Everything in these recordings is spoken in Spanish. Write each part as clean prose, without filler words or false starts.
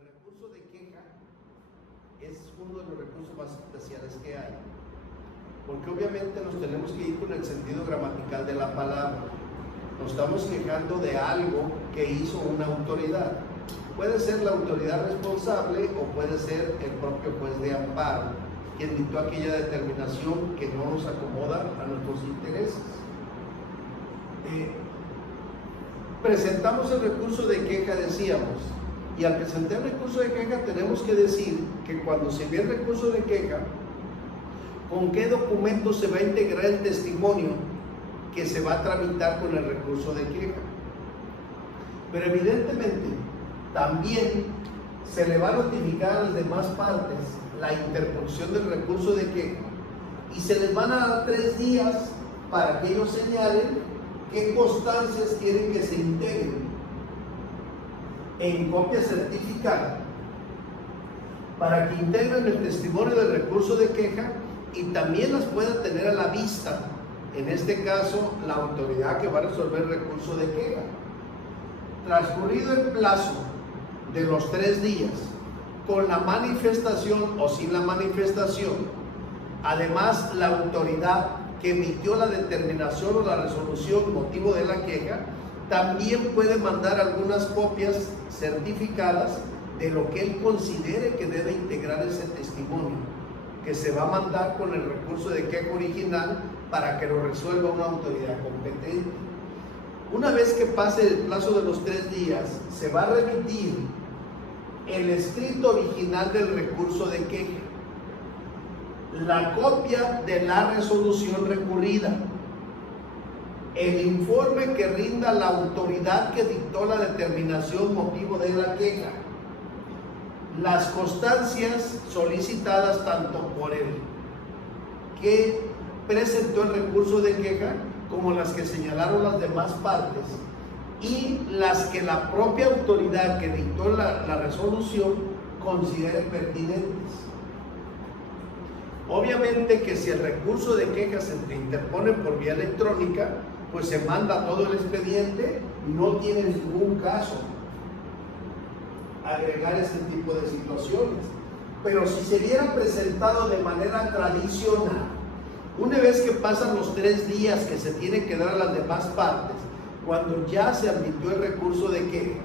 el recurso de queja es uno de los recursos más especiales que hay, porque obviamente nos tenemos que ir con el sentido gramatical de la palabra. Nos estamos quejando de algo que hizo una autoridad. Puede ser la autoridad responsable o puede ser el propio juez de amparo quien dictó aquella determinación que no nos acomoda a nuestros intereses. Presentamos el recurso de queja, decíamos, y al presentar el recurso de queja tenemos que decir que cuando se envía el recurso de queja, con qué documento se va a integrar el testimonio que se va a tramitar con el recurso de queja. Pero evidentemente también se le va a notificar a las demás partes la interposición del recurso de queja y se les van a dar 3 días para que ellos señalen qué constancias quieren que se integren en copia certificada para que integren el testimonio del recurso de queja y también las pueda tener a la vista, en este caso la autoridad que va a resolver el recurso de queja. Transcurrido el plazo de los 3 días, con la manifestación o sin la manifestación, además la autoridad que emitió la determinación o la resolución motivo de la queja, también puede mandar algunas copias certificadas de lo que él considere que debe integrar ese testimonio, que se va a mandar con el recurso de queja original para que lo resuelva una autoridad competente. Una vez que pase el plazo de los 3 días, se va a remitir el escrito original del recurso de queja, la copia de la resolución recurrida, el informe que rinda la autoridad que dictó la determinación motivo de la queja, las constancias solicitadas tanto por el que presentó el recurso de queja como las que señalaron las demás partes y las que la propia autoridad que dictó la resolución considere pertinentes. Obviamente que si el recurso de queja se interpone por vía electrónica, pues se manda todo el expediente, no tiene ningún caso agregar ese tipo de situaciones. Pero si se hubiera presentado de manera tradicional, una vez que pasan los 3 días que se tiene que dar a las demás partes, cuando ya se admitió el recurso de queja,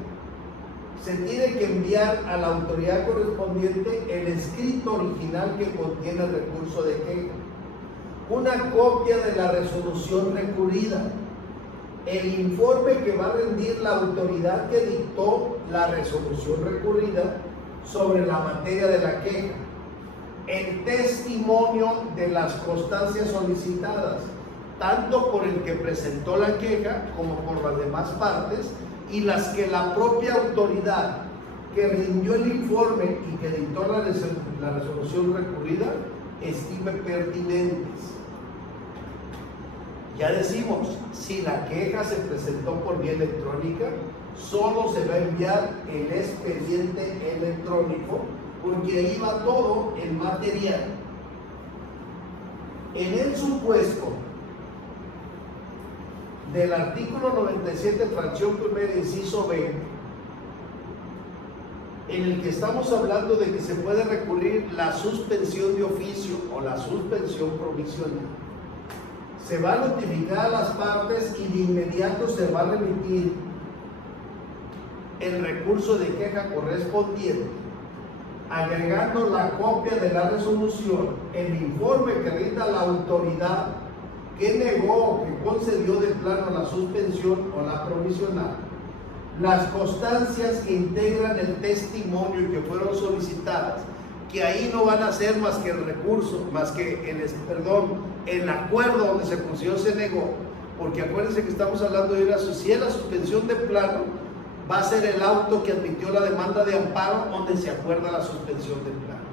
se tiene que enviar a la autoridad correspondiente el escrito original que contiene el recurso de queja, una copia de la resolución recurrida, el informe que va a rendir la autoridad que dictó la resolución recurrida sobre la materia de la queja, el testimonio de las constancias solicitadas, tanto por el que presentó la queja como por las demás partes, y las que la propia autoridad que rindió el informe y que dictó la resolución recurrida estime pertinentes. Ya decimos, si la queja se presentó por vía electrónica, solo se va a enviar el expediente electrónico, porque ahí va todo el material. En el supuesto del artículo 97, fracción primera, inciso B, en el que estamos hablando de que se puede recurrir la suspensión de oficio o la suspensión provisional, se va a notificar a las partes y de inmediato se va a remitir el recurso de queja correspondiente, agregando la copia de la resolución, el informe que rinda la autoridad que negó o que concedió de plano la suspensión o la provisional, las constancias que integran el testimonio y que fueron solicitadas, que ahí no van a ser más que el recurso, más que el acuerdo donde se concedió se negó, porque acuérdense que estamos hablando de si es la suspensión de plano, va a ser el auto que admitió la demanda de amparo donde se acuerda la suspensión de plano.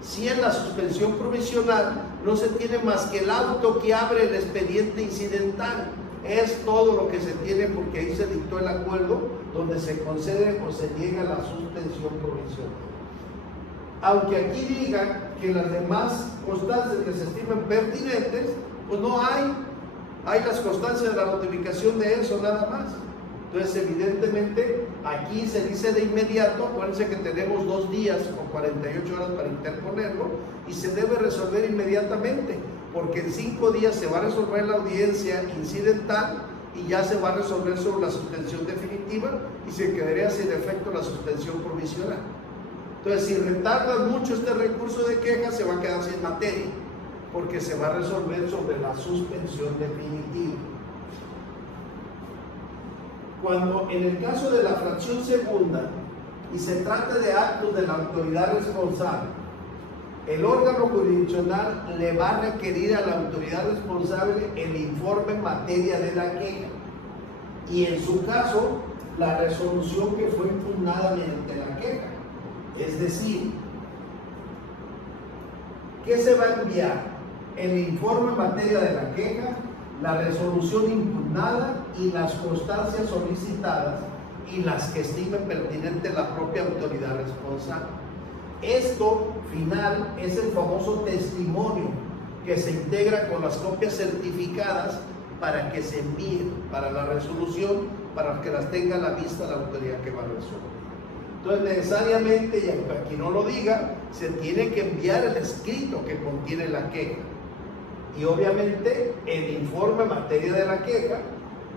Si en la suspensión provisional no se tiene más que el auto que abre el expediente incidental, es todo lo que se tiene, porque ahí se dictó el acuerdo donde se concede o se niega la suspensión provisional. Aunque aquí diga que las demás constancias que se estimen pertinentes, pues no hay las constancias de la notificación de eso nada más. Entonces, evidentemente, aquí se dice de inmediato. Acuérdense que tenemos 2 días o 48 horas para interponerlo y se debe resolver inmediatamente, porque en 5 días se va a resolver la audiencia incidental y ya se va a resolver sobre la suspensión definitiva y se quedaría sin efecto la suspensión provisional. Entonces, si retarda mucho este recurso de queja, se va a quedar sin materia, porque se va a resolver sobre la suspensión definitiva. Cuando en el caso de la fracción segunda y se trata de actos de la autoridad responsable, el órgano jurisdiccional le va a requerir a la autoridad responsable el informe en materia de la queja y, en su caso, la resolución que fue impugnada mediante la queja. Es decir, ¿qué se va a enviar? El informe en materia de la queja, la resolución impugnada y las constancias solicitadas y las que estime pertinente la propia autoridad responsable. Esto final es el famoso testimonio que se integra con las copias certificadas para que se envíen para la resolución, para que las tenga a la vista la autoridad que va a resolver. Entonces, necesariamente, y aunque aquí no lo diga, se tiene que enviar el escrito que contiene la queja. Y obviamente el informe en materia de la queja,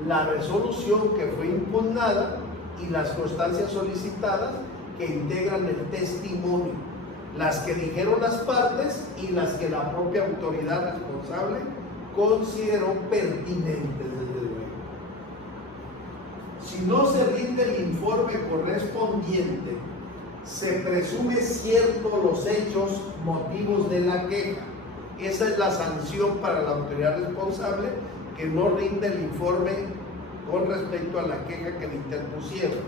la resolución que fue impugnada y las constancias solicitadas que integran el testimonio, las que dijeron las partes y las que la propia autoridad responsable consideró pertinentes, desde luego. Si no se rinde el informe correspondiente, se presume cierto los hechos, motivos de la queja. Esa es la sanción para la autoridad responsable, que no rinde el informe con respecto a la queja que le interpusieron.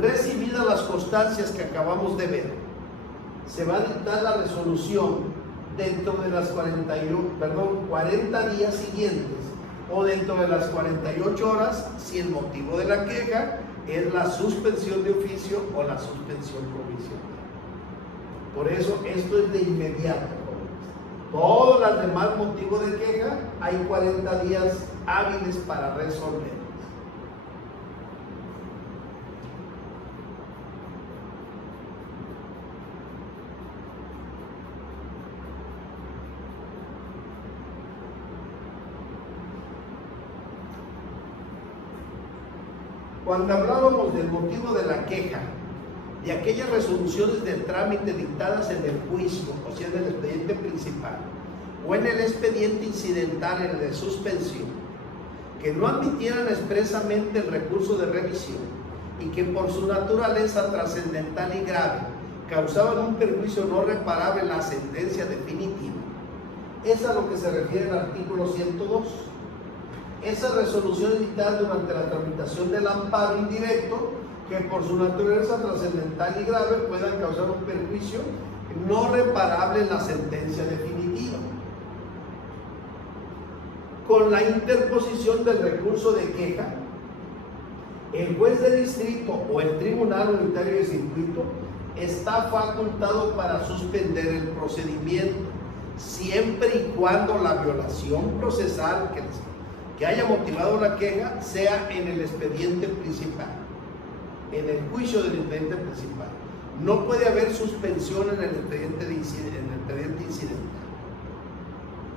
Recibidas las constancias que acabamos de ver, se va a dictar la resolución dentro de las 40 días siguientes o dentro de las 48 horas si el motivo de la queja es la suspensión de oficio o la suspensión provisional. Por eso esto es de inmediato. Todos los demás motivos de queja hay 40 días hábiles para resolverlos. Cuando hablábamos del motivo de la queja, de aquellas resoluciones del trámite dictadas en el juicio, o sea, en el expediente principal, o en el expediente incidental, en el de suspensión, que no admitieran expresamente el recurso de revisión y que por su naturaleza trascendental y grave causaban un perjuicio no reparable en la sentencia definitiva. Es a lo que se refiere el artículo 102. Esas resoluciones dictadas durante la tramitación del amparo indirecto, que por su naturaleza trascendental y grave puedan causar un perjuicio no reparable en la sentencia definitiva. Con la interposición del recurso de queja, el juez de distrito o el tribunal unitario de circuito está facultado para suspender el procedimiento, siempre y cuando la violación procesal que haya motivado la queja sea en el expediente principal, en el juicio del expediente principal. No puede haber suspensión en el expediente incidental,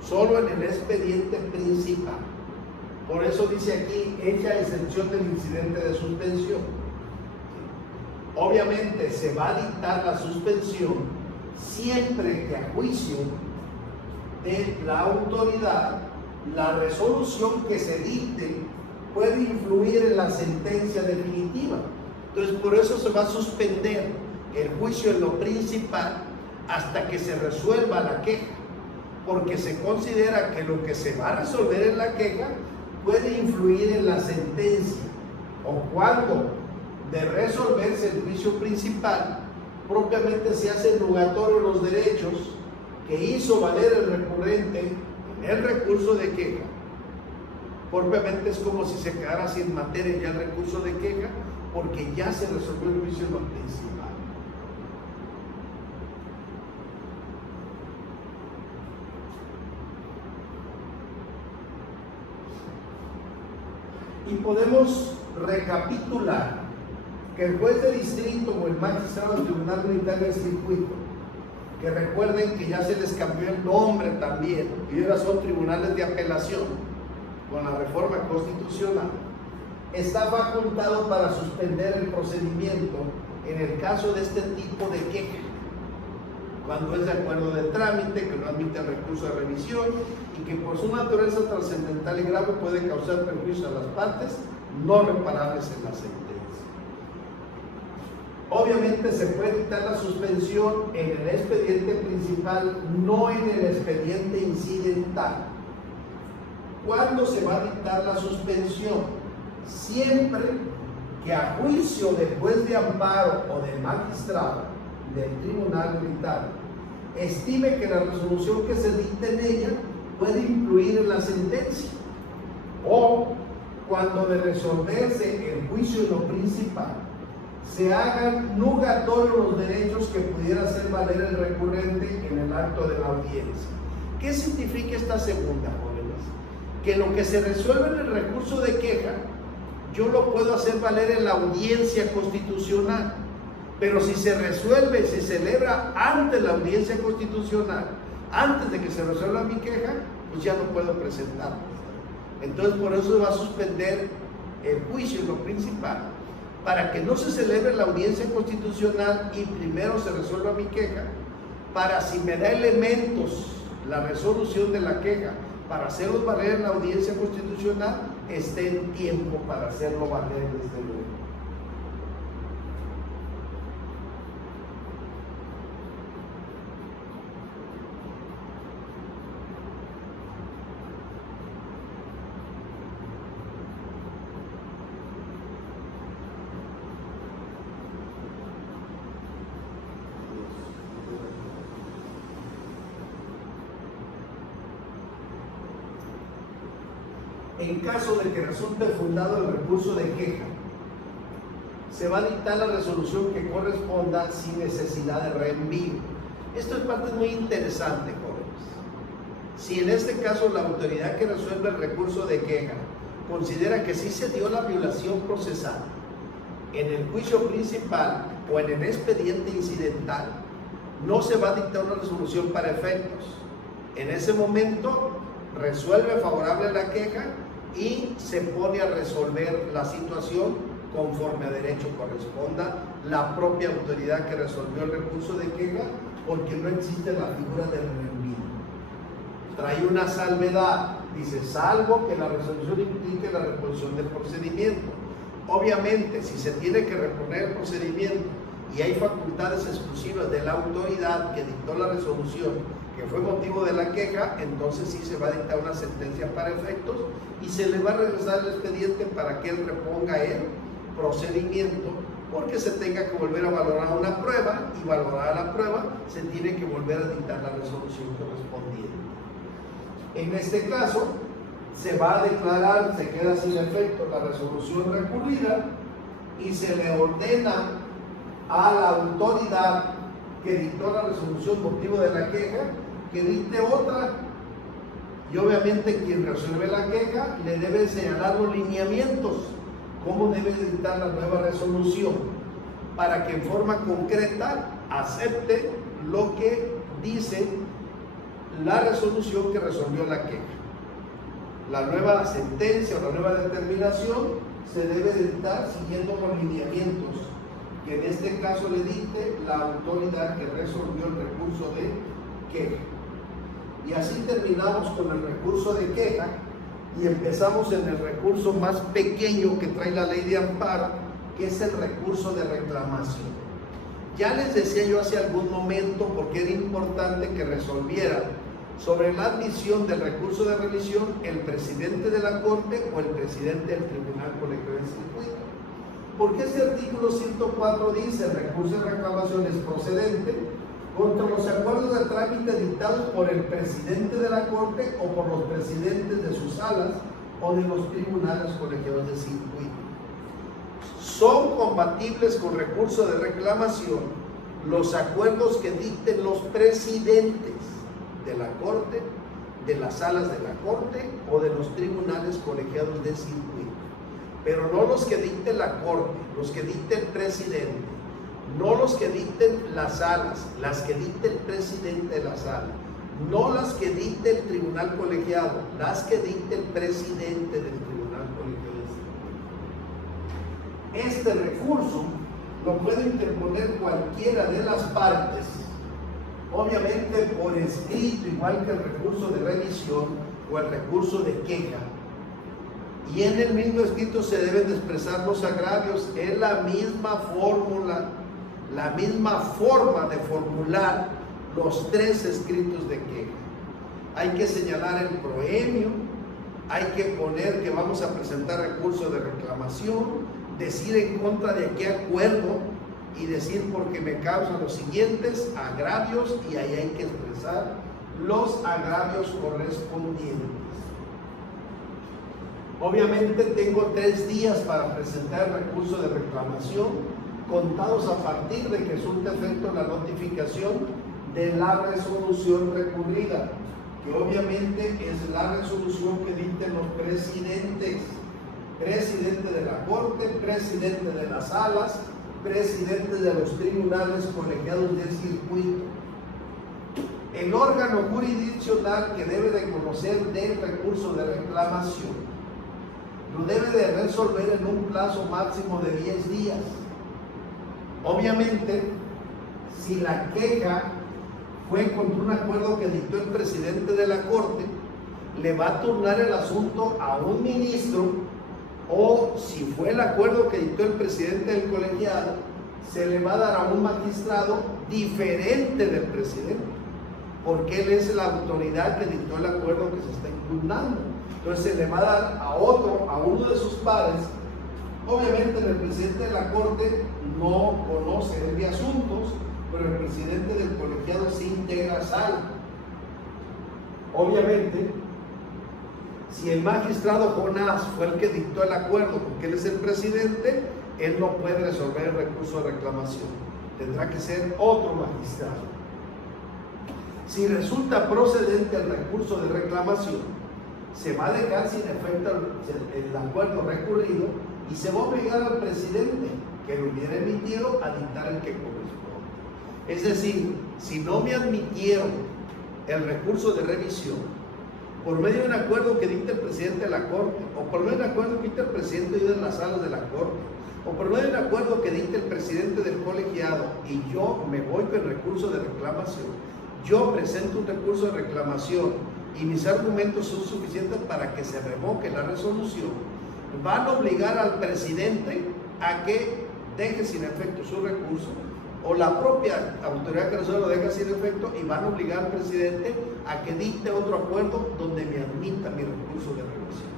solo en el expediente principal. Por eso dice aquí, hecha excepción del incidente de suspensión. Obviamente se va a dictar la suspensión siempre que a juicio de la autoridad la resolución que se dicte puede influir en la sentencia definitiva. Entonces, por eso se va a suspender el juicio en lo principal hasta que se resuelva la queja, porque se considera que lo que se va a resolver en la queja puede influir en la sentencia, o cuando de resolverse el juicio principal propiamente se hace nugatorio los derechos que hizo valer el recurrente en el recurso de queja. Propiamente es como si se quedara sin materia ya el recurso de queja, porque ya se resolvió el juicio en lo principal. Y podemos recapitular que el juez de distrito o el magistrado del Tribunal Militar del Circuito, que recuerden que ya se les cambió el nombre también, y ahora son tribunales de apelación con la reforma constitucional, está facultado para suspender el procedimiento en el caso de este tipo de queja, cuando es de acuerdo de trámite, que no admite el recurso de revisión y que por su naturaleza trascendental y grave puede causar perjuicio a las partes no reparables en la sentencia. Obviamente se puede dictar la suspensión en el expediente principal, no en el expediente incidental. ¿Cuándo se va a dictar la suspensión? Siempre que a juicio del juez de amparo o del magistrado del Tribunal Militar estime que la resolución que se dicte en ella puede influir en la sentencia, o cuando de resolverse el juicio en lo principal se hagan nugatorios los derechos que pudiera hacer valer el recurrente en el acto de la audiencia. ¿Qué significa esta segunda, jóvenes? Que lo que se resuelve en el recurso de queja yo lo puedo hacer valer en la audiencia constitucional, pero si se resuelve, se celebra antes de la audiencia constitucional, antes de que se resuelva mi queja, pues ya no puedo presentarlo. Entonces por eso se va a suspender el juicio en lo principal, para que no se celebre la audiencia constitucional y primero se resuelva mi queja, para si me da elementos la resolución de la queja para hacerlos valer en la audiencia constitucional, esté en tiempo para hacerlo valer desde luego. En caso de que resulte fundado el recurso de queja, se va a dictar la resolución que corresponda sin necesidad de reenvío. Esto es parte muy interesante, jóvenes. Si en este caso la autoridad que resuelve el recurso de queja considera que sí se dio la violación procesal en el juicio principal o en el expediente incidental, no se va a dictar una resolución para efectos. En ese momento resuelve favorable la queja y se pone a resolver la situación conforme a derecho corresponda la propia autoridad que resolvió el recurso de queja, porque no existe la figura del reenvío. Trae una salvedad, dice, salvo que la resolución implique la reposición del procedimiento. Obviamente, si se tiene que reponer el procedimiento y hay facultades exclusivas de la autoridad que dictó la resolución que fue motivo de la queja, entonces sí se va a dictar una sentencia para efectos y se le va a regresar el expediente para que él reponga el procedimiento, porque se tenga que volver a valorar una prueba, y valorada la prueba se tiene que volver a dictar la resolución correspondiente. En este caso se va a declarar, se queda sin efecto la resolución recurrida y se le ordena a la autoridad que dictó la resolución motivo de la queja que dicte otra, y obviamente quien resuelve la queja le debe señalar los lineamientos, cómo debe dictar la nueva resolución, para que en forma concreta acepte lo que dice la resolución que resolvió la queja. La nueva sentencia o la nueva determinación se debe dictar siguiendo los lineamientos que en este caso le dicte la autoridad que resolvió el recurso de queja. Y así terminamos con el recurso de queja y empezamos en el recurso más pequeño que trae la ley de amparo, que es el recurso de reclamación. Ya les decía yo hace algún momento porque era importante que resolviera sobre la admisión del recurso de revisión el presidente de la Corte o el presidente del Tribunal Colegiado del Circuito. Porque este artículo 104 dice: el recurso de reclamación es procedente contra los acuerdos de trámite dictados por el presidente de la Corte o por los presidentes de sus salas o de los tribunales colegiados de circuito. Son compatibles con recurso de reclamación los acuerdos que dicten los presidentes de la Corte, de las salas de la Corte o de los tribunales colegiados de circuito. pero no los que dicte la Corte, los que dicte el presidente, no los que dicten las salas, las que dicte el presidente de la sala, no las que dicte el tribunal colegiado, las que dicte el presidente del tribunal colegiado. Este recurso lo puede interponer cualquiera de las partes, obviamente por escrito, igual que el recurso de revisión o el recurso de queja. Y en el mismo escrito se deben de expresar los agravios. Es la misma fórmula, la misma forma de formular los tres escritos de queja. Hay que señalar el proemio, hay que poner que vamos a presentar recurso de reclamación, decir en contra de qué acuerdo y decir porque me causan los siguientes agravios, y ahí hay que expresar los agravios correspondientes. Obviamente tengo 3 días para presentar el recurso de reclamación, contados a partir de que surte efecto la notificación de la resolución recurrida, que obviamente es la resolución que dicten los presidentes, presidente de la Corte, presidente de las salas, presidentes de los tribunales colegiados del circuito. El órgano jurisdiccional que debe de conocer del recurso de reclamación lo debe de resolver en un plazo máximo de 10 días. Obviamente, si la queja fue contra un acuerdo que dictó el presidente de la Corte, le va a turnar el asunto a un ministro, o si fue el acuerdo que dictó el presidente del colegiado, se le va a dar a un magistrado diferente del presidente, porque él es la autoridad que dictó el acuerdo que se está impugnando. Entonces se le va a dar a otro, a uno de sus pares. Obviamente el presidente de la Corte no conoce de asuntos, pero el presidente del colegiado sí integra sala. Obviamente, si el magistrado Jonás fue el que dictó el acuerdo, porque él es el presidente, él no puede resolver el recurso de reclamación. Tendrá que ser otro magistrado. Si resulta procedente el recurso de reclamación, se va a dejar sin efecto el acuerdo recurrido y se va a obligar al presidente que lo hubiera emitido a dictar el que corresponde. Es decir, si no me admitieron el recurso de revisión por medio de un acuerdo que dicta el presidente de la Corte, o por medio de un acuerdo que dicta el presidente de las salas de la Corte, o por medio de un acuerdo que dicta el presidente del colegiado, y yo me voy con el recurso de reclamación, yo presento un recurso de reclamación y mis argumentos son suficientes para que se revoque la resolución, van a obligar al presidente a que deje sin efecto su recurso, o la propia autoridad que lo deja sin efecto, y van a obligar al presidente a que dicte otro acuerdo donde me admita mi recurso de revisión.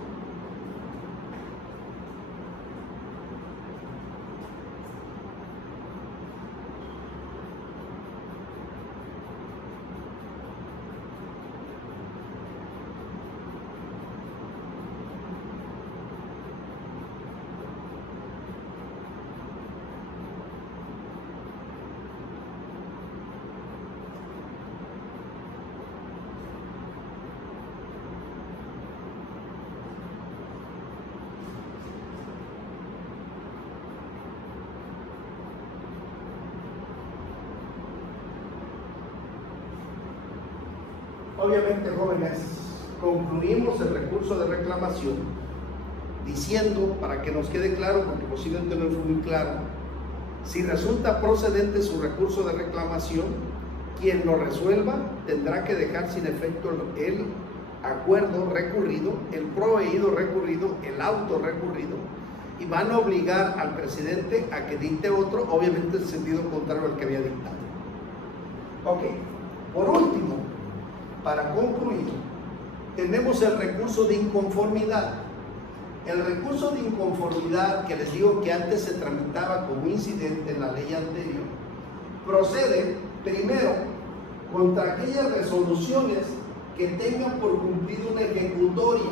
Obviamente, jóvenes, concluimos el recurso de reclamación diciendo, para que nos quede claro, porque posiblemente no fue muy claro, si resulta procedente su recurso de reclamación, quien lo resuelva tendrá que dejar sin efecto el acuerdo recurrido, el proveído recurrido, el auto recurrido, y van a obligar al presidente a que dicte otro, obviamente en sentido contrario al que había dictado. Ok, por último, para concluir, tenemos el recurso de inconformidad. El recurso de inconformidad, que les digo que antes se tramitaba como incidente en la ley anterior, procede primero contra aquellas resoluciones que tengan por cumplido una ejecutoria.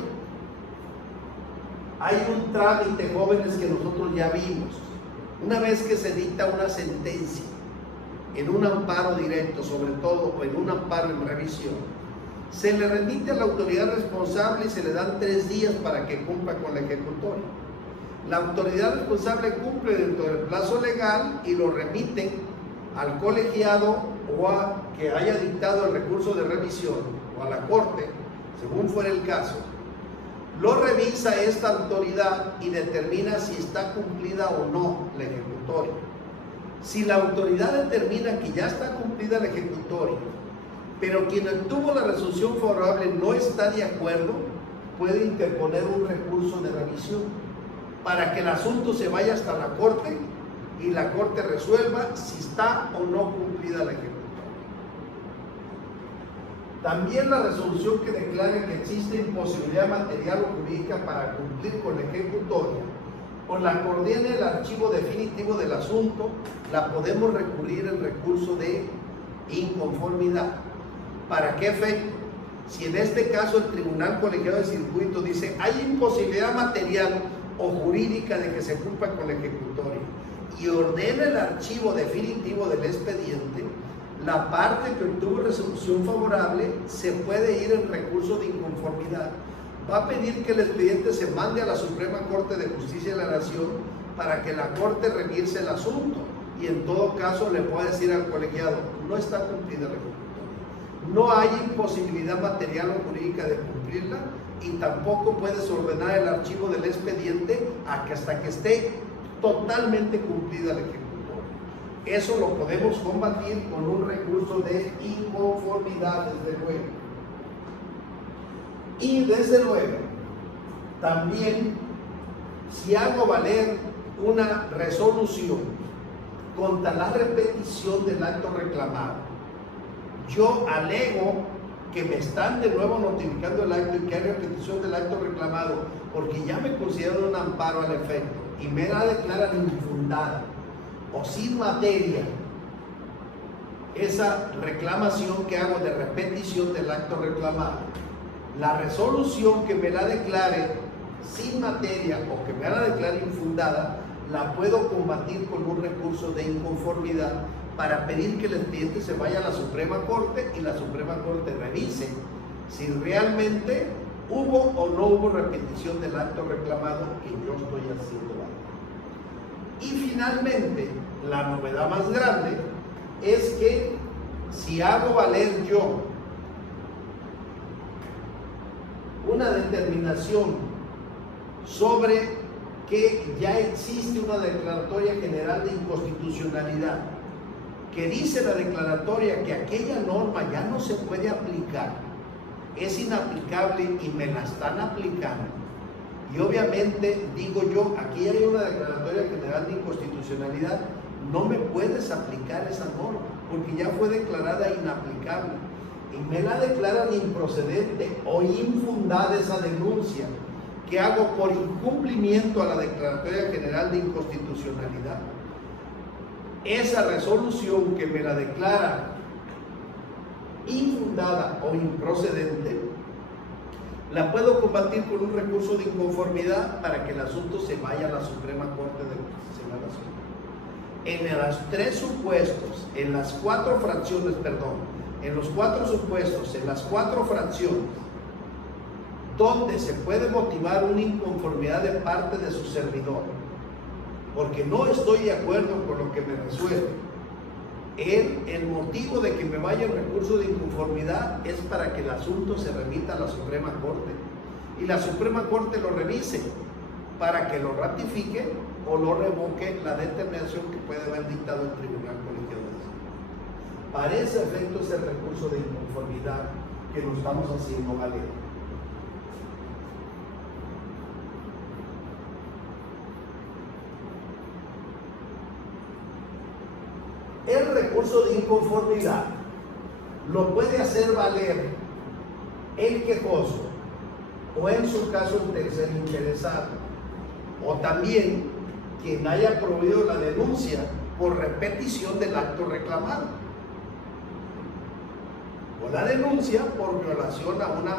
Hay un trámite, jóvenes, que nosotros ya vimos. Una vez que se dicta una sentencia en un amparo directo, sobre todo, o en un amparo en revisión, se le remite a la autoridad responsable y se le dan 3 días para que cumpla con la ejecutoria. La autoridad responsable cumple dentro del plazo legal y lo remite al colegiado o a que haya dictado el recurso de revisión o a la corte, según fuera el caso. Lo revisa esta autoridad y determina si está cumplida o no la ejecutoria. Si la autoridad determina que ya está cumplida la ejecutoria, pero quien obtuvo la resolución favorable no está de acuerdo, puede interponer un recurso de revisión para que el asunto se vaya hasta la corte y la corte resuelva si está o no cumplida la ejecutoria. También la resolución que declare que existe imposibilidad material o jurídica para cumplir con la ejecutoria o la coordine el archivo definitivo del asunto, la podemos recurrir en recurso de inconformidad. ¿Para qué efecto? Si en este caso el Tribunal Colegiado de Circuito dice hay imposibilidad material o jurídica de que se cumpla con la ejecutoria y ordena el archivo definitivo del expediente, la parte que obtuvo resolución favorable se puede ir en recurso de inconformidad. Va a pedir que el expediente se mande a la Suprema Corte de Justicia de la Nación para que la Corte revise el asunto y en todo caso le pueda decir al colegiado, no está cumplida la ejecutoria. No hay imposibilidad material o jurídica de cumplirla y tampoco puedes ordenar el archivo del expediente hasta que esté totalmente cumplida la ejecutoria. Eso lo podemos combatir con un recurso de inconformidad, desde luego. Y desde luego, también si hago valer una resolución contra la repetición del acto reclamado, yo alego que me están de nuevo notificando el acto y que hay repetición del acto reclamado porque ya me consideran un amparo al efecto y me la declaran infundada o sin materia esa reclamación que hago de repetición del acto reclamado. La resolución que me la declare sin materia o que me la declare infundada, la puedo combatir con un recurso de inconformidad para pedir que el expediente se vaya a la Suprema Corte y la Suprema Corte revise si realmente hubo o no hubo repetición del acto reclamado que yo estoy haciendo valer. Y finalmente, la novedad más grande es que si hago valer yo una determinación sobre que ya existe una declaratoria general de inconstitucionalidad, que dice la declaratoria que aquella norma ya no se puede aplicar, es inaplicable y me la están aplicando. Y obviamente digo yo, aquí hay una declaratoria general de inconstitucionalidad, no me puedes aplicar esa norma, porque ya fue declarada inaplicable. Y me la declaran improcedente o infundada esa denuncia que hago por incumplimiento a la declaratoria general de inconstitucionalidad. Esa resolución que me la declara infundada o improcedente, la puedo combatir con un recurso de inconformidad para que el asunto se vaya a la Suprema Corte de Justicia de la Nación. En los tres supuestos, en las cuatro fracciones, en los cuatro supuestos, en las cuatro fracciones, donde se puede motivar una inconformidad de parte de su servidor, porque no estoy de acuerdo con lo que me resuelve. El motivo de que me vaya el recurso de inconformidad es para que el asunto se remita a la Suprema Corte y la Suprema Corte lo revise para que lo ratifique o lo revoque la determinación que puede haber dictado el Tribunal Colegiado de Circuito. Para ese efecto es el recurso de inconformidad que nos estamos haciendo valer. El recurso de inconformidad lo puede hacer valer el quejoso o en su caso el tercer interesado o también quien haya promovido la denuncia por repetición del acto reclamado o la denuncia por violación a una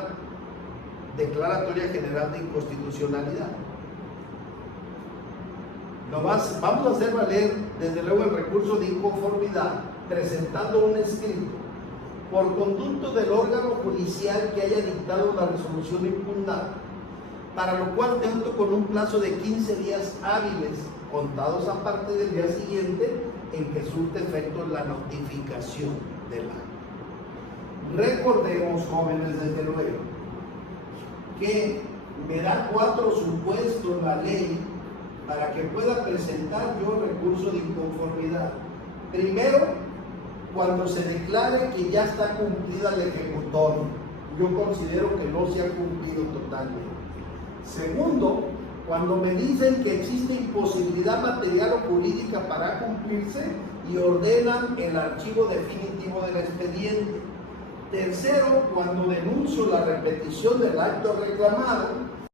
declaratoria general de inconstitucionalidad. Vamos a hacer valer desde luego el recurso de inconformidad presentando un escrito por conducto del órgano judicial que haya dictado la resolución impugnada para lo cual cuento con un plazo de 15 días hábiles, contados a partir del día siguiente en que surte efecto la notificación del acto. Recordemos, jóvenes, desde luego, que me da 4 supuestos la ley para que pueda presentar yo recurso de inconformidad. Primero, cuando se declare que ya está cumplida la ejecutoria. Yo considero que no se ha cumplido totalmente. Segundo, cuando me dicen que existe imposibilidad material o jurídica para cumplirse y ordenan el archivo definitivo del expediente. Tercero, cuando denuncio la repetición del acto reclamado